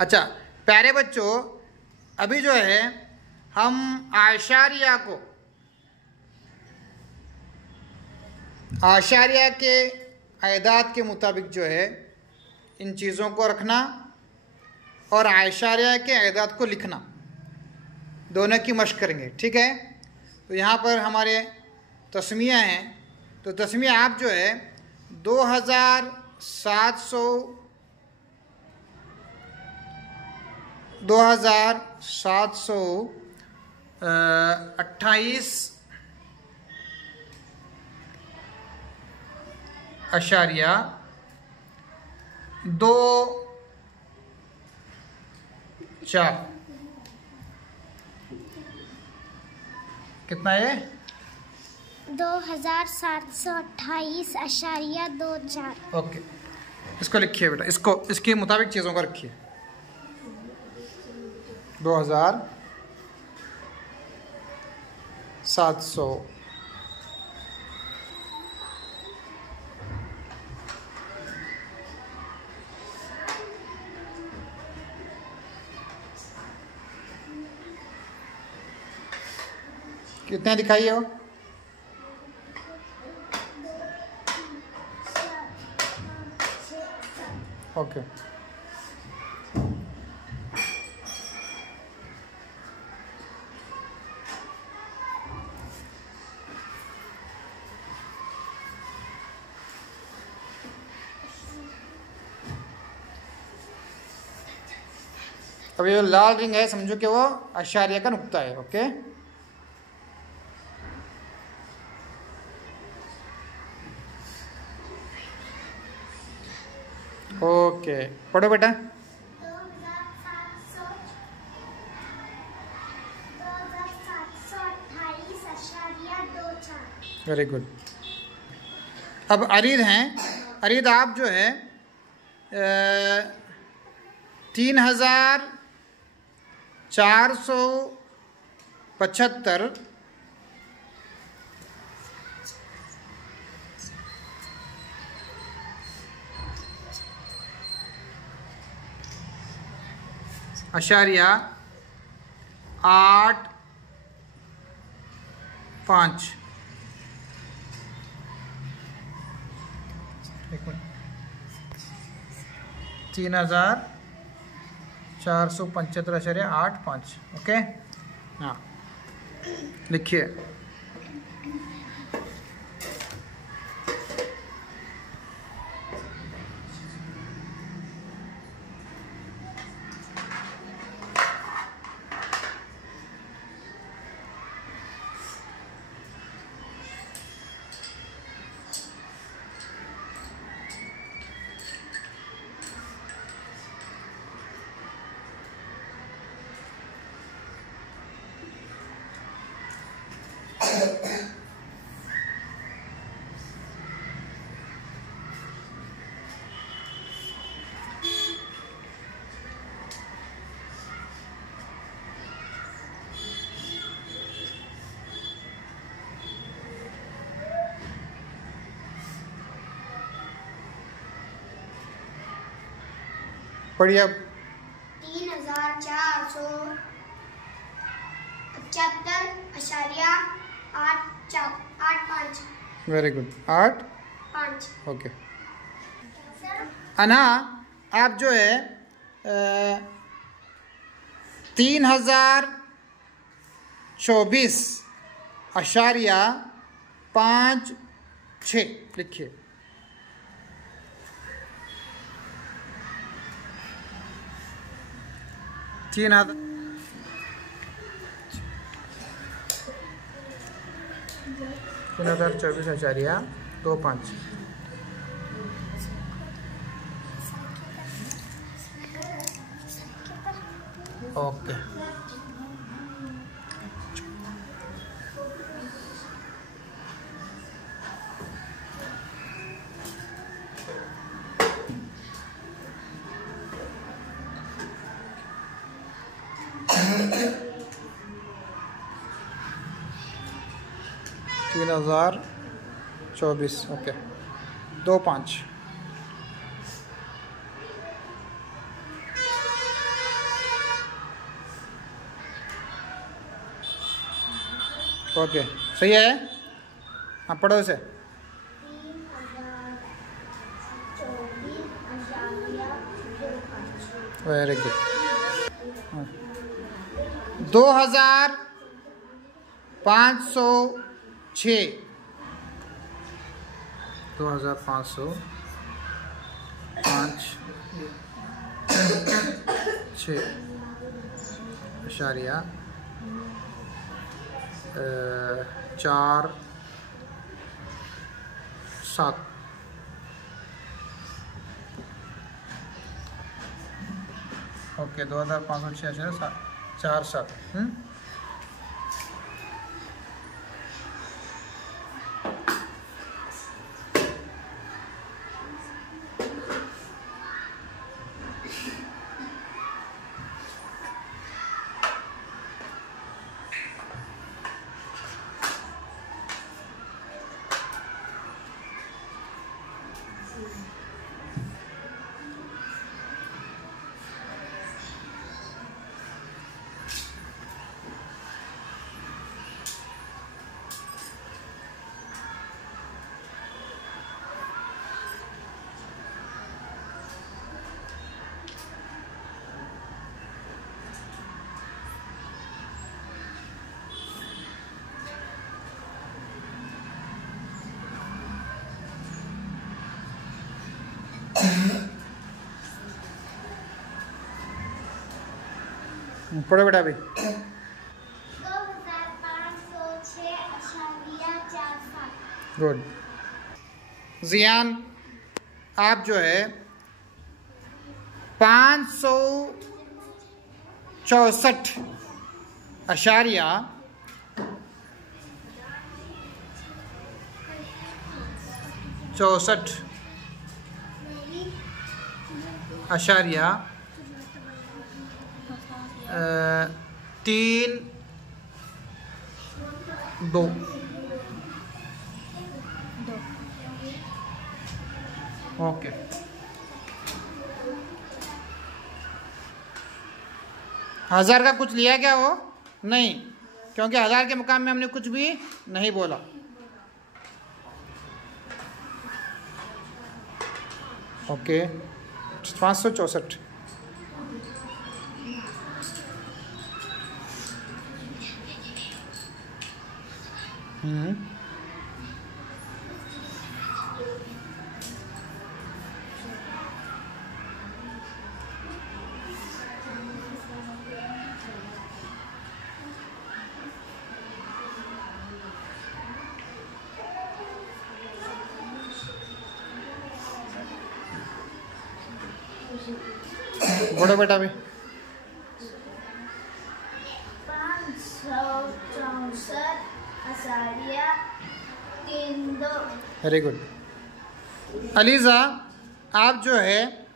अच्छा प्यारे बच्चों, अभी जो है हम आशारिया के आयदात के मुताबिक जो है इन चीज़ों को रखना और आशारिया के आयदात को लिखना, दोनों की मशक करेंगे। ठीक है, तो यहाँ पर हमारे तस्मिया हैं, तो तस्मिया आप जो है 2728 अशारिया 24 कितना है? 2728.24। ओके, इसको लिखिए बेटा, इसको इसके मुताबिक चीज़ों को रखिए। 2700 कितने दिखाइए हो? ओके, अब ये लाल रिंग है, समझो कि वो अशारिया का नुक्ता है। ओके, ओके पढ़ो बेटा। 2728.24। Very good. अब अरीद हैं, अरीद आप जो है 3475 अशारिया 85 3475.85। ओके, हाँ लिखिए। पढ़िए अब। 3475.85। Very good, 85। ओके, अना आप जो है 3024.56 लिखिए। तीन 3024.25। ओके, तीन 3024। ओके, 25। ओके सही है। हाँ पढ़ो से। 3024.25। Very good. 2506 2505.6 4 7। ओके 2506 4 7। पढ़ो बेटा अभी। 2506.47। गुड। जियान आप जो है 564.32। ओके। हजार का कुछ लिया क्या वो? नहीं, क्योंकि हजार के मुकाम में हमने कुछ भी नहीं बोला। ओके 564। बोलो बेटा भी। 564.32। Very good. अलीज़ा आप जो है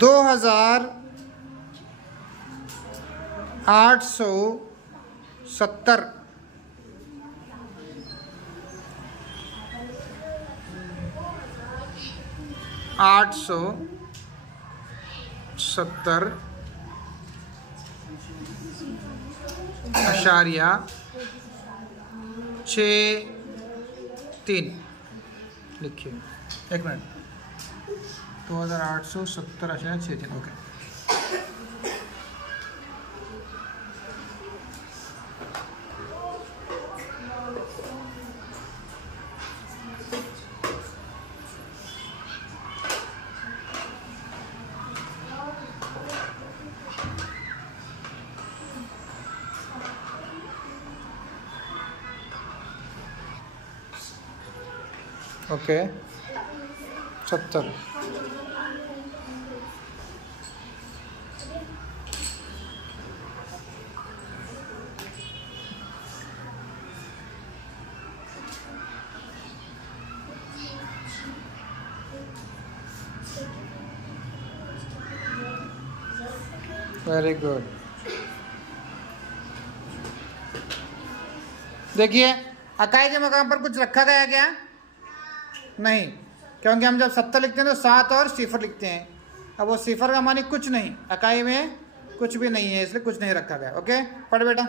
2870 870.63 लिखिए। एक minute. 2870.63। Okay. Okay 70। Very good. देखिए इकाई के मकाम पर कुछ रखा गया क्या? नहीं, क्योंकि हम जब 70 लिखते हैं तो 7 और सिफर लिखते हैं। अब वो सिफर का मानी कुछ नहीं, इकाई में कुछ भी नहीं है, इसलिए कुछ नहीं रखा गया। ओके, पढ़ बेटा।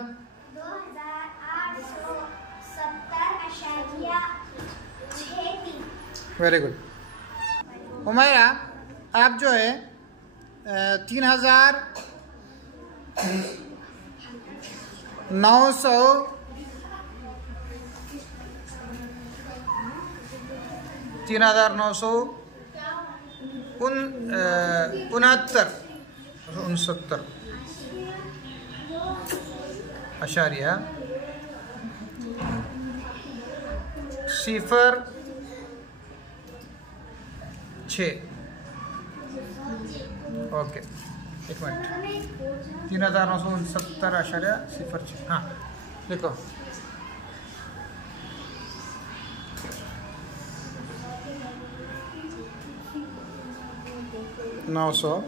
2870.63। Very good. उमैरा, आप जो है 3,969 अशारिया 06। ओके, एक मिनट। 3,969.06। हाँ देखो, नौ सौ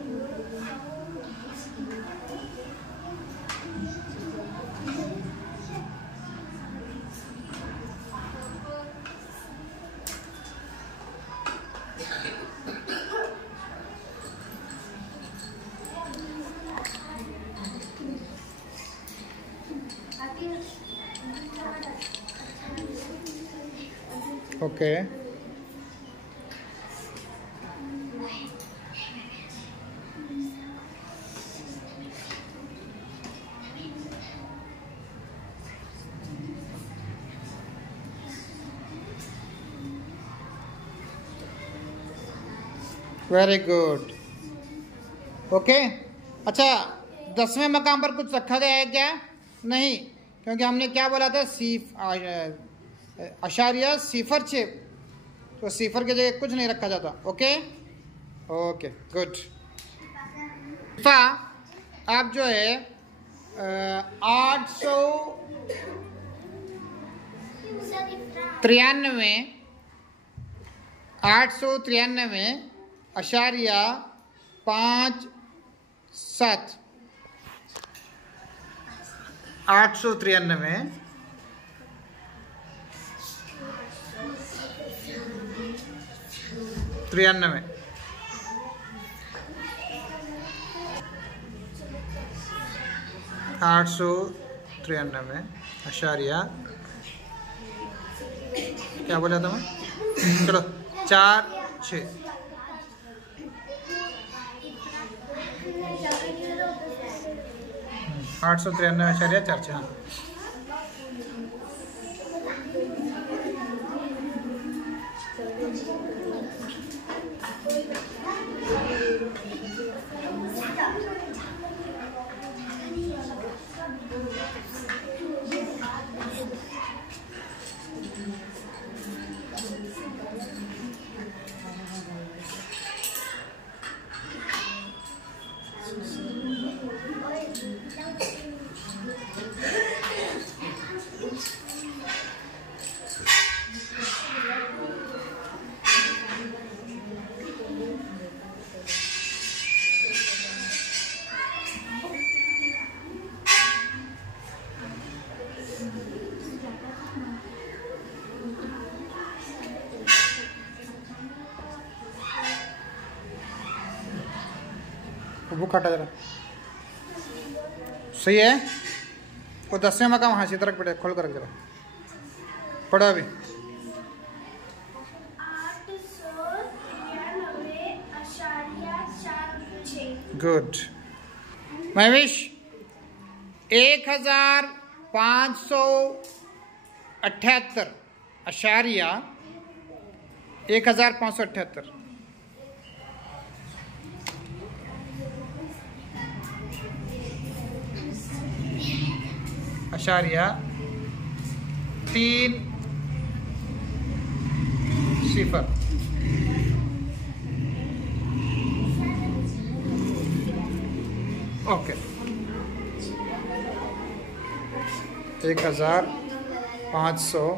ओके। Very good. ओके, अच्छा 10वें मकाम पर कुछ रखा गया है क्या? नहीं, क्योंकि हमने क्या बोला था, अशारिया 06, तो 0 की जगह कुछ नहीं रखा जाता। Okay okay good. आप जो है 893.57 893 893 अशारिया, क्या बोला था मैं, चलो 46। 893.46। हाँ बुक हटा जरा, सही है। वो 10वें मकाम हाँ सीधा रख बेटे, खोल कर रख जरा, पढ़ो अभी। 893.46। गुड। महविश 1578 अशारिया 1578 अशारिया 30। ओके, 1500 893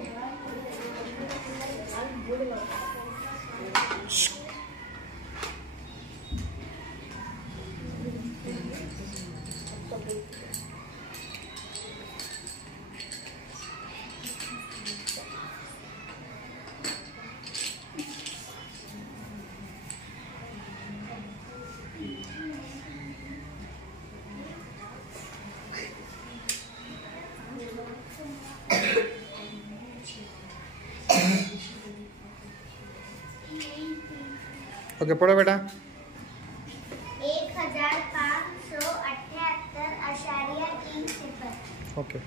ओके पढ़ो बेटा। 1578.30 ओके